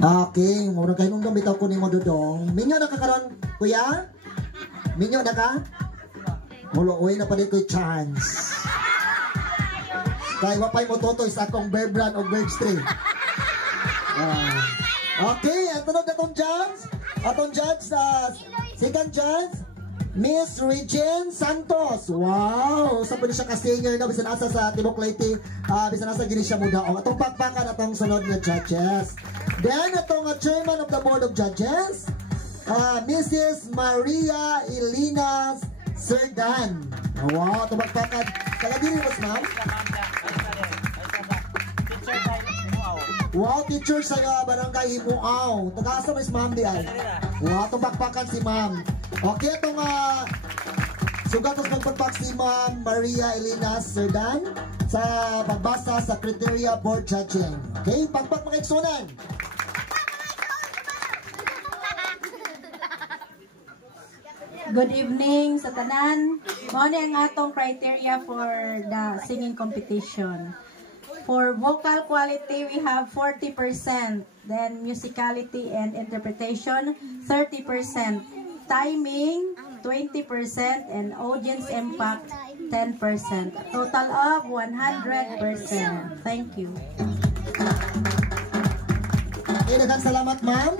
Okay, muna kayo nung bitaw ko ni mo dudong. Minyo na kakaroon, kuya? Minyo na ka? Mulo, uwi na pa din ko'y chance. Kaya wapay mo totoy sa akong Bear Brand o Bird Street. Okay, ang tunog na itong judge. Atong judge sa second judge, Miss Regine Santos. Wow! Sa pwede siya ka-senior na bisan asa sa Timok Leyte. Bisan asa gini siya muda. Atong pakpakan atong sunod na judges. Then, atong chairman of the board of judges, Mrs. Maria Elena Serdan. Wow! Atong pakpakan. Kalagiri mo, ma'am? Wow, teacher sa barangay Himuaw. Taga-asa mas ma'am di ay. Wow, tumbakpakan si ma'am. Okay, itong sugat os magpagpak si ma'am Maria Elena Serdan sa pagbasa sa criteria board judging. Okay, pagpak mga iksunan. Good evening sa tanan. Mao ni ang atong criteria for the singing competition. For vocal quality, we have 40%. Then musicality and interpretation, 30%. Timing, 20%. And audience impact, 10%. Total of 100%. Thank you. Okay, daghang salamat ma'am.